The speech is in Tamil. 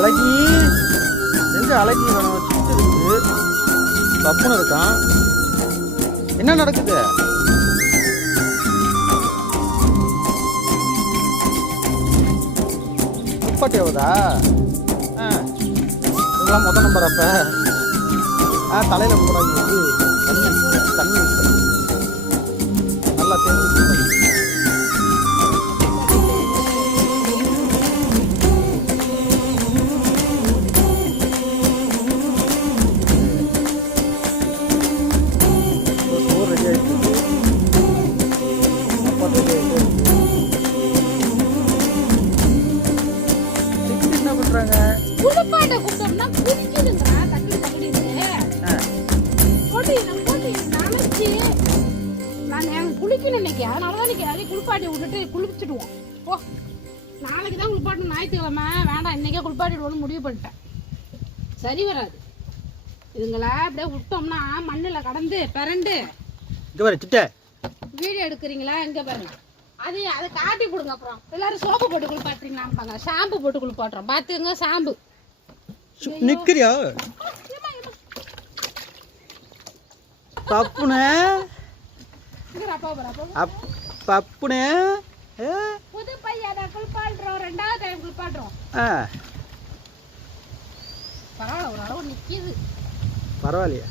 அழகி எங்க அழகி சுட்டு இருக்குது தப்புன்னு இருக்கான். என்ன நடக்குது? முப்பாட்டி ஆகுதா? இதெல்லாம் மொதல் நம்பர். அப்போ தலையில் கூட தண்ணி நல்லா தேர்ச்சி. என்ன பண்றாங்க? குளிப்பாட்ட கூட்டம்னா குடிக்குதுங்கடா தண்ணி தண்ணின்னு போட்டு நனைச்சு நான் குளிக்கணும் இன்னைக்கு. அதனாலதான் இன்னைக்கு எல்லாரையும் குளிப்பாட்டி விட்டுட்டு குளிச்சுடுவோம். ஓ நாளைக்கு தான் குளிப்பாட்டணும், ஞாயிற்றுக்கிழமை வேண்டாம், இன்னைக்கே குளிப்பாட்டிடுவோம்னு முடிவு பண்ணிட்டேன். சரி வராது இதுங்களா அப்படியே விட்டோம்னா மண்ணில் கடந்து பிறண்டு. இங்கே வர சிட்ட வீடியோ எடுக்கிறீங்களா? எங்கே பாருங்க, அதை காட்டி கொடுங்க. அப்புறம் எல்லாரும் சோப்பு போட்டு குளிப்பாட்டுறீங்களாம்பாங்க. ஷாம்பு போட்டு குளிப்பாட்டுறோம். பார்த்துங்க ஷாம்பு நிற்கிறியா? பப்புனே பப்புனே புது பையனை குளிப்பாட்டுறோம், 2வது டைம் குளிப்பாட்டுறோம். பரவாயில்ல, ஒரு அளவு நிற்கிது. பரவாயில்லையா?